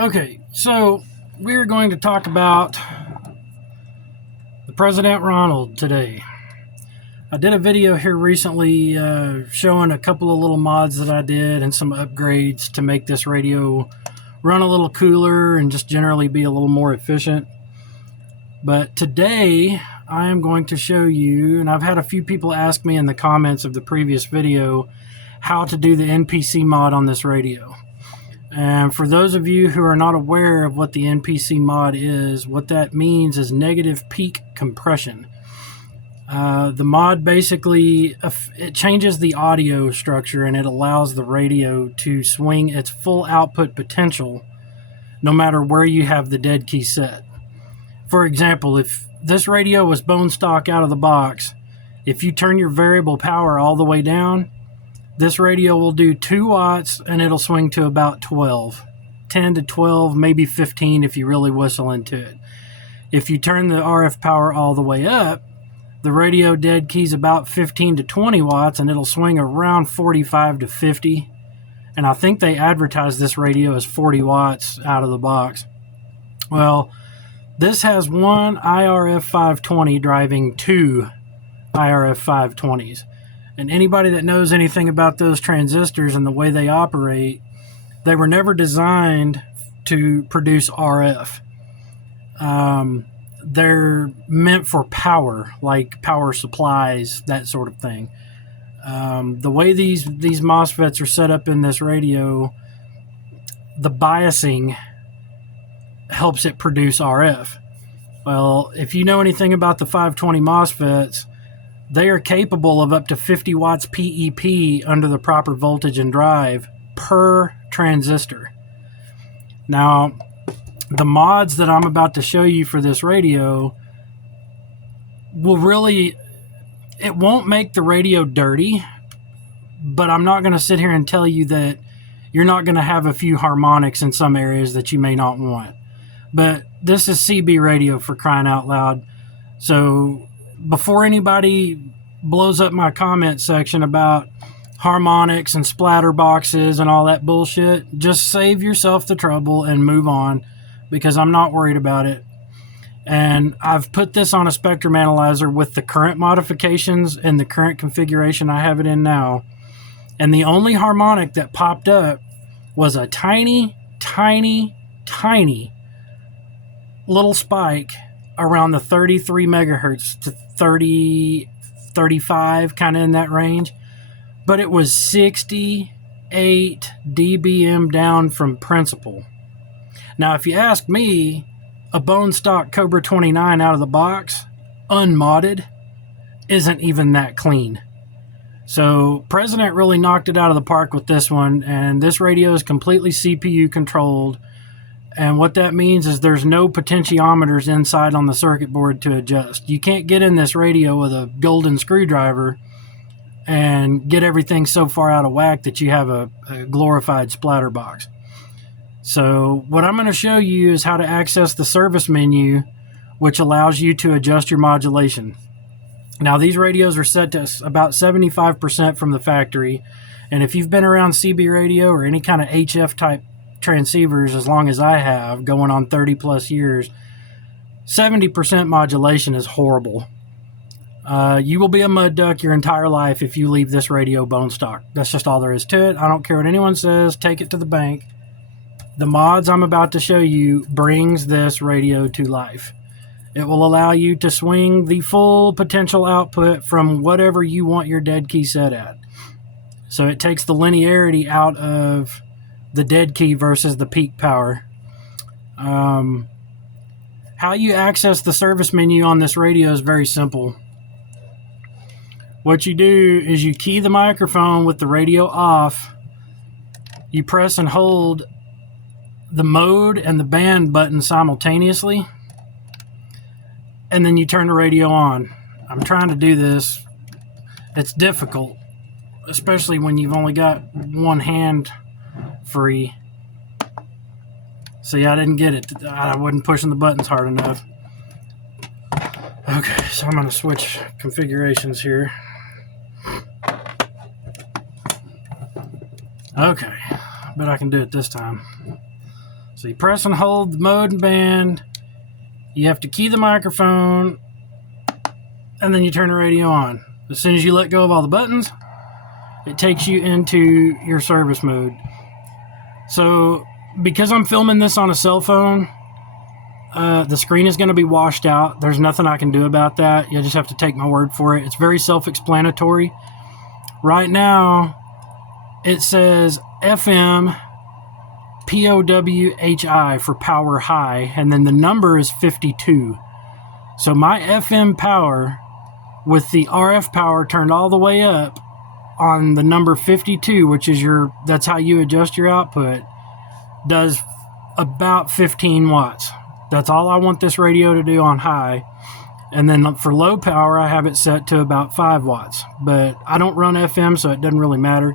Okay, so we're going to talk about the President Ronald today. I did a video here recently showing a couple of little mods that I did and some upgrades to make this radio run a little cooler and just generally be a little more efficient. But today I am going to show you, and I've had a few people ask me in the comments of the previous video, how to do the NPC mod on this radio. And for those of you who are not aware of what the MPC Mod is, what that means is negative peak compression. The mod basically, it changes the audio structure and it allows the radio to swing its full output potential no matter where you have the dead key set. For example, if this radio was bone stock out of the box, if you turn your variable power all the way down, this radio will do 2 watts and it'll swing to about 12. 10 to 12, maybe 15 if you really whistle into it. If you turn the RF power all the way up, the radio dead key's about 15 to 20 watts and it'll swing around 45 to 50. And I think they advertise this radio as 40 watts out of the box. Well, this has one IRF 520 driving 2 IRF 520s. And anybody that knows anything about those transistors and the way they operate, they were never designed to produce RF. They're meant for power, like power supplies, that sort of thing. The way these MOSFETs are set up in this radio, the biasing helps it produce RF. Well, if you know anything about the 520 MOSFETs, they are capable of up to 50 watts PEP under the proper voltage and drive per transistor. Now, the mods that I'm about to show you for this radio will really, it won't make the radio dirty, but I'm not going to sit here and tell you that you're not going to have a few harmonics in some areas that you may not want. But this is CB radio, for crying out loud. So before anybody blows up my comment section about harmonics and splatter boxes and all that bullshit, just save yourself the trouble and move on, because I'm not worried about it. And I've put this on a spectrum analyzer with the current modifications and the current configuration I have it in now. And the only harmonic that popped up was a tiny, tiny, tiny little spike around the 33 megahertz to 30, 35, kind of in that range. But it was 68 dBm down from principal. Now, if you ask me, a bone stock Cobra 29 out of the box, unmodded, isn't even that clean. So President really knocked it out of the park with this one, and this radio is completely CPU controlled. And what that means is there's no potentiometers inside on the circuit board to adjust. You can't get in this radio with a golden screwdriver and get everything so far out of whack that you have a glorified splatter box. So what I'm going to show you is how to access the service menu, which allows you to adjust your modulation. Now, these radios are set to about 75% from the factory. And if you've been around CB radio or any kind of HF type transceivers as long as I have, going on 30 plus years, 70% modulation is horrible. You will be a mud duck your entire life if you leave this radio bone stock. That's just all there is to it. I don't care what anyone says. Take it to the bank. The mods I'm about to show you brings this radio to life. It will allow you to swing the full potential output from whatever you want your dead key set at. So it takes the linearity out of the dead key versus the peak power. How you access the service menu on this radio is very simple. What you do is you key the microphone with the radio off. You press and hold the mode and the band button simultaneously, and then you turn the radio on. I'm trying to do this. It's difficult, especially when you've only got one hand free. See, I didn't get it. I wasn't pushing the buttons hard enough. Okay, so I'm going to switch configurations here. Okay, bet I can do it this time. So you press and hold the mode and band. You have to key the microphone, and then you turn the radio on. As soon as you let go of all the buttons, it takes you into your service mode. So because I'm filming this on a cell phone, the screen is going to be washed out. There's nothing I can do about that. You just have to take my word for it. It's very self-explanatory. Right now, it says FM POWHI for power high, and then the number is 52. So my FM power with the RF power turned all the way up on the number 52, which is that's how you adjust your output, does about 15 watts. That's all I want this radio to do on high. And then for low power, I have it set to about 5 watts. But I don't run FM, so it doesn't really matter.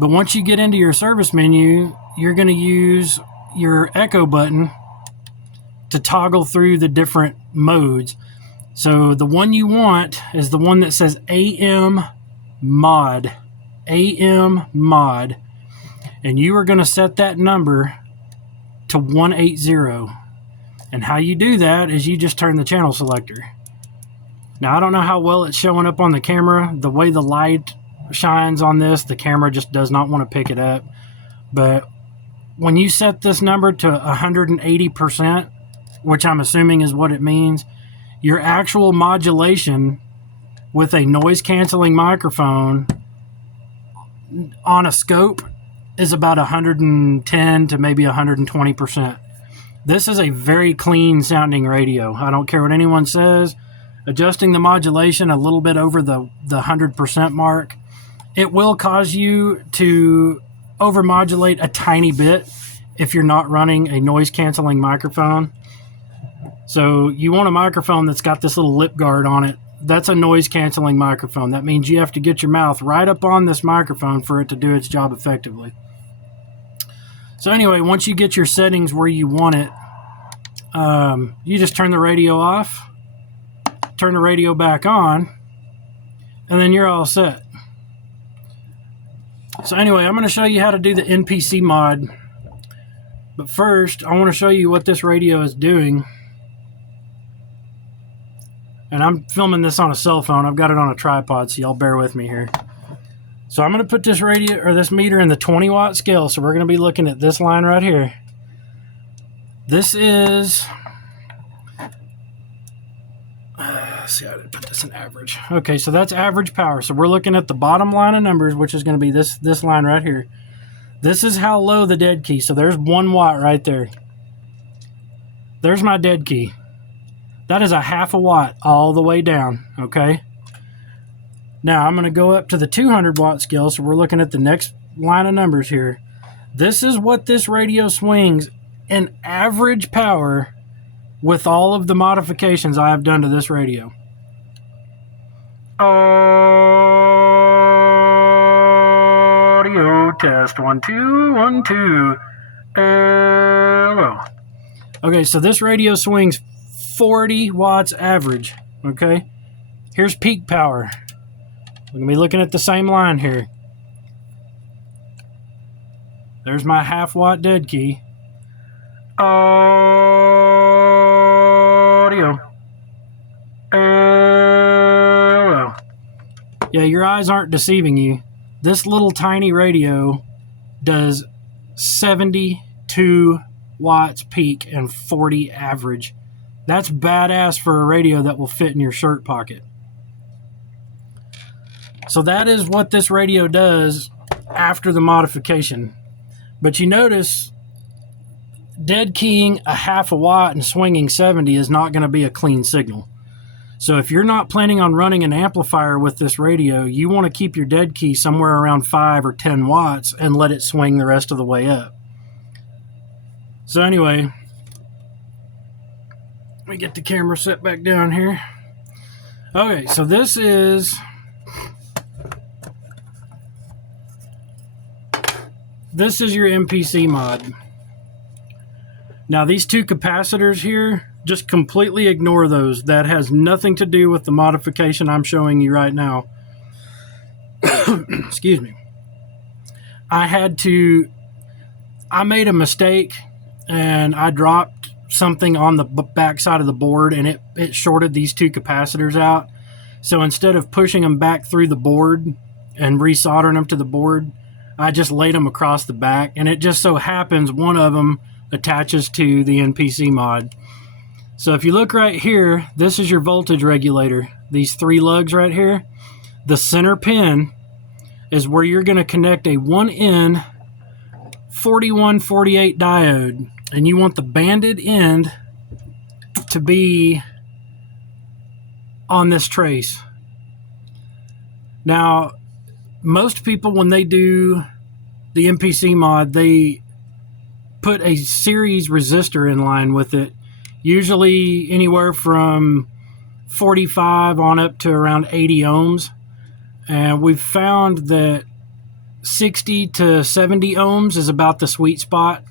But once you get into your service menu, you're going to use your echo button to toggle through the different modes. So the one you want is the one that says AM Mod. AM Mod. And you are going to set that number to 180. And how you do that is you just turn the channel selector. Now, I don't know how well it's showing up on the camera. The way the light shines on this, the camera just does not want to pick it up. But when you set this number to 180%, which I'm assuming is what it means, your actual modulation with a noise canceling microphone on a scope is about 110 to maybe 120%. This is a very clean sounding radio. I don't care what anyone says. Adjusting the modulation a little bit over the 100% mark, it will cause you to overmodulate a tiny bit if you're not running a noise canceling microphone. So you want a microphone that's got this little lip guard on it. That's a noise canceling microphone. That means you have to get your mouth right up on this microphone for it to do its job effectively. So anyway, once you get your settings where you want it, you just turn the radio off, turn the radio back on, and then you're all set. So anyway, I'm going to show you how to do the MPC mod. But first, I want to show you what this radio is doing. And I'm filming this on a cell phone. I've got it on a tripod, so y'all bear with me here. So I'm going to put this radio or this meter in the 20 watt scale. So we're going to be looking at this line right here. This is, see, I did put this in average. Okay, so that's average power. So we're looking at the bottom line of numbers, which is going to be this line right here. This is how low the dead key. So there's 1 watt right there. There's my dead key. That is a half a watt all the way down, okay? Now I'm going to go up to the 200 watt scale, so we're looking at the next line of numbers here. This is what this radio swings in average power with all of the modifications I have done to this radio. Audio test 1 2 1 2. Hello. Okay, so this radio swings 40 watts average, okay? Here's peak power. We're going to be looking at the same line here. There's my half watt dead key. Audio. Hello. Yeah, your eyes aren't deceiving you. This little tiny radio does 72 watts peak and 40 average. That's badass for a radio that will fit in your shirt pocket. So that is what this radio does after the modification. But you notice dead keying a half a watt and swinging 70 is not going to be a clean signal. So if you're not planning on running an amplifier with this radio, you want to keep your dead key somewhere around 5 or 10 watts and let it swing the rest of the way up. So anyway, let me get the camera set back down here. Okay, so this is your MPC mod. Now these two capacitors here, just completely ignore those. That has nothing to do with the modification I'm showing you right now. Excuse me. I had to I made a mistake and I dropped something on the back side of the board, and it shorted these two capacitors out. So instead of pushing them back through the board and resoldering them to the board, I just laid them across the back, and it just so happens one of them attaches to the MPC mod. So if you look right here, this is your voltage regulator. These three lugs right here, the center pin is where you're going to connect a 1N 4148 diode, and you want the banded end to be on this trace. Now, most people, when they do the MPC mod, they put a series resistor in line with it, usually anywhere from 45 on up to around 80 ohms. And we've found that 60 to 70 ohms is about the sweet spot.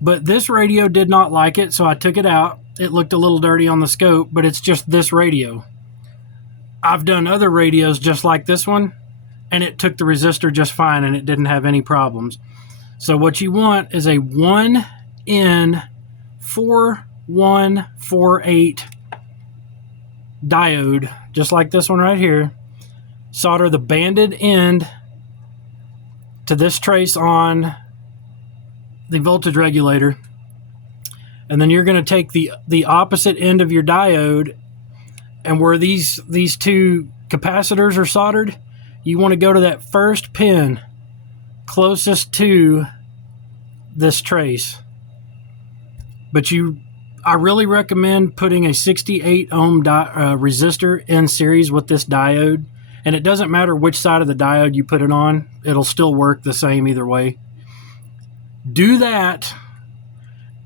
But this radio did not like it, so I took it out. It looked a little dirty on the scope, but it's just this radio. I've done other radios just like this one, and it took the resistor just fine, and it didn't have any problems. So what you want is a 1N 4148 diode, just like this one right here. Solder the banded end to this trace on the voltage regulator, and then you're going to take the opposite end of your diode, and where these two capacitors are soldered, you want to go to that first pin closest to this trace. But I really recommend putting a 68 ohm resistor in series with this diode, and it doesn't matter which side of the diode you put it on, it'll still work the same either way. Do that,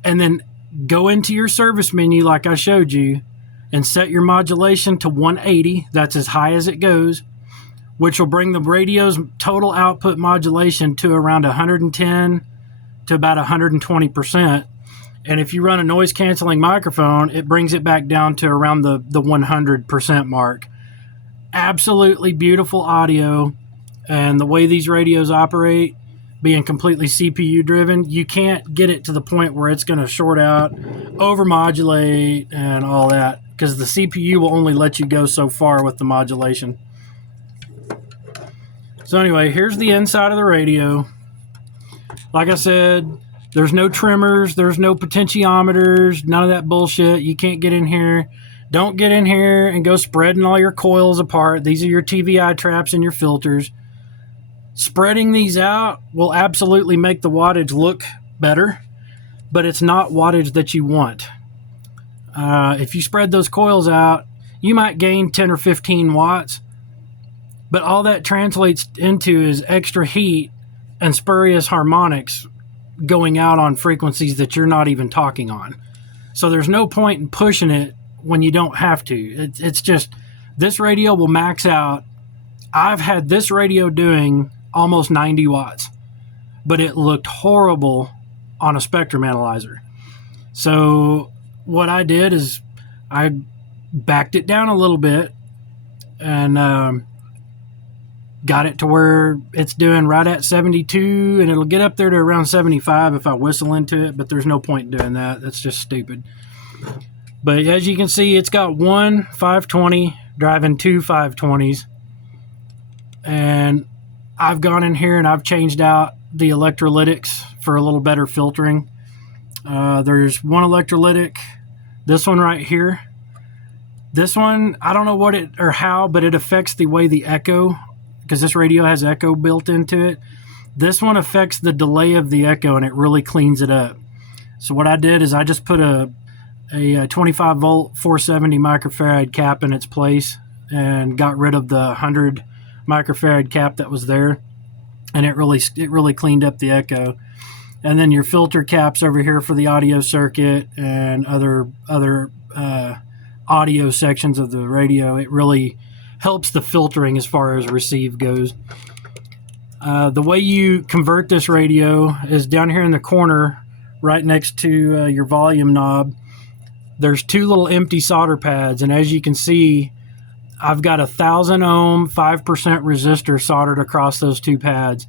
and then go into your service menu like I showed you and set your modulation to 180. That's as high as it goes, which will bring the radio's total output modulation to around 110 to about 120%. And if you run a noise canceling microphone, it brings it back down to around the 100% mark. Absolutely beautiful audio. And the way these radios operate, being completely CPU driven, you can't get it to the point where it's going to short out, overmodulate, and all that, because the CPU will only let you go so far with the modulation. So anyway, here's the inside of the radio. Like I said, there's no trimmers, there's no potentiometers, none of that bullshit. You can't get in here. Don't get in here and go spreading all your coils apart. These are your TVI traps and your filters. Spreading these out will absolutely make the wattage look better, but it's not wattage that you want. If you spread those coils out, you might gain 10 or 15 watts, but all that translates into is extra heat and spurious harmonics going out on frequencies that you're not even talking on. So there's no point in pushing it when you don't have to. It's just, this radio will max out. I've had this radio doing almost 90 watts, but it looked horrible on a spectrum analyzer. So what I did is I backed it down a little bit and got it to where it's doing right at 72, and it'll get up there to around 75 if I whistle into it, but there's no point in doing that. That's just stupid. But as you can see, it's got one 520 driving two 520s, and I've gone in here and I've changed out the electrolytics for a little better filtering. There's one electrolytic, this one right here. This one, I don't know what it or how, but it affects the way the echo, because this radio has echo built into it. This one affects the delay of the echo, and it really cleans it up. So what I did is I just put a 25 volt 470 microfarad cap in its place and got rid of the 100 microfarad cap that was there, and it really cleaned up the echo. And then your filter caps over here for the audio circuit and other audio sections of the radio. It really helps the filtering as far as receive goes. The way you convert this radio is down here in the corner right next to your volume knob. There's two little empty solder pads, and as you can see, I've got 1,000 ohm 5% resistor soldered across those two pads.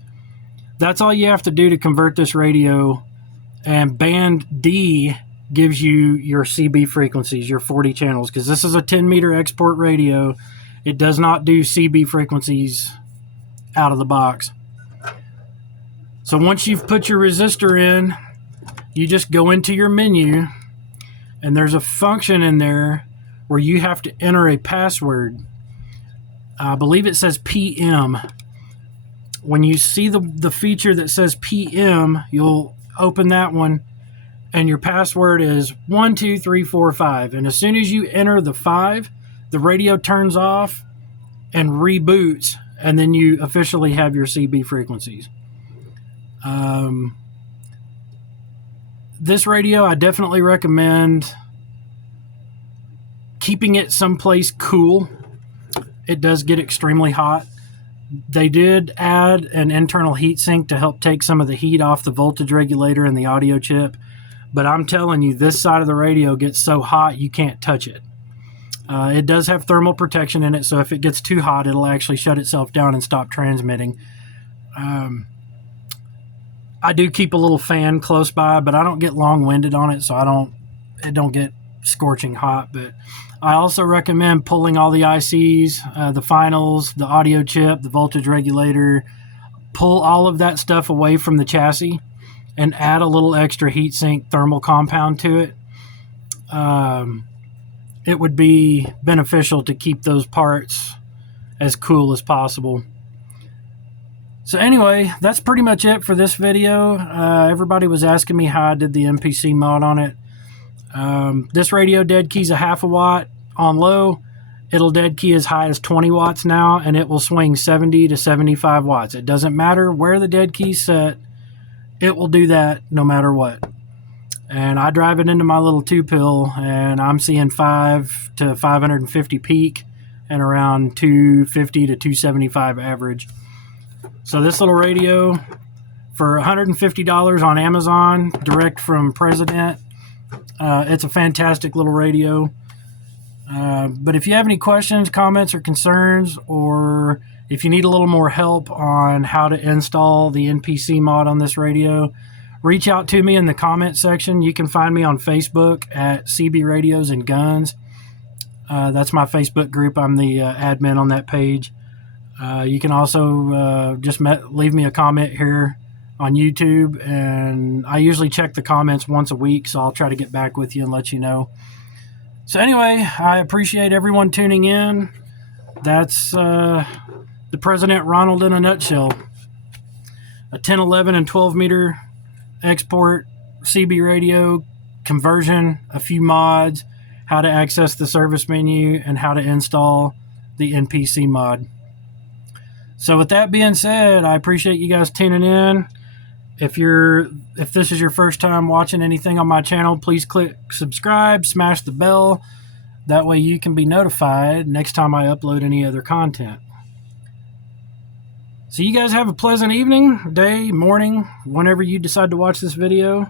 That's all you have to do to convert this radio. And band D gives you your CB frequencies, your 40 channels, because this is a 10 meter export radio. It does not do CB frequencies out of the box. So once you've put your resistor in, you just go into your menu, and there's a function in there where you have to enter a password. I believe it says PM. When you see the feature that says PM, you'll open that one, and your password is 12345. And as soon as you enter the 5, the radio turns off and reboots, and then you officially have your CB frequencies. This radio, I definitely recommend keeping it someplace cool. It does get extremely hot. They did add an internal heat sink to help take some of the heat off the voltage regulator and the audio chip. But I'm telling you, this side of the radio gets so hot you can't touch it. It does have thermal protection in it, so if it gets too hot, it'll actually shut itself down and stop transmitting. I do keep a little fan close by, but I don't get long-winded on it, so it don't get scorching hot. But I also recommend pulling all the ICs, the finals, the audio chip, the voltage regulator, pull all of that stuff away from the chassis and add a little extra heatsink thermal compound to it. It would be beneficial to keep those parts as cool as possible. So anyway, that's pretty much it for this video. Everybody was asking me how I did the MPC mod on it. This radio dead keys a half a watt on low. It'll dead key as high as 20 watts now, and it will swing 70 to 75 watts. It doesn't matter where the dead key's set. It will do that no matter what. And I drive it into my little 2-pill, and I'm seeing 5 to 550 peak and around 250 to 275 average. So this little radio for $150 on Amazon, direct from President. It's a fantastic little radio. But if you have any questions, comments, or concerns, or if you need a little more help on how to install the NPC mod on this radio, reach out to me in the comment section. You can find me on Facebook at CB Radios and Guns. That's my Facebook group. I'm the admin on that page. You can also just leave me a comment here on YouTube, and I usually check the comments once a week, so I'll try to get back with you and let you know. So anyway, I appreciate everyone tuning in. That's the President Ronald in a nutshell. A 10, 11, and 12 meter export CB radio conversion, a few mods, how to access the service menu, and how to install the NPC mod. So with that being said, I appreciate you guys tuning in. If this is your first time watching anything on my channel, please click subscribe, smash the bell. That way you can be notified next time I upload any other content. So you guys have a pleasant evening, day, morning, whenever you decide to watch this video.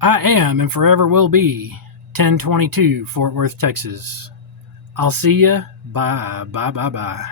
I am and forever will be 1022 Fort Worth, Texas. I'll see ya. Bye.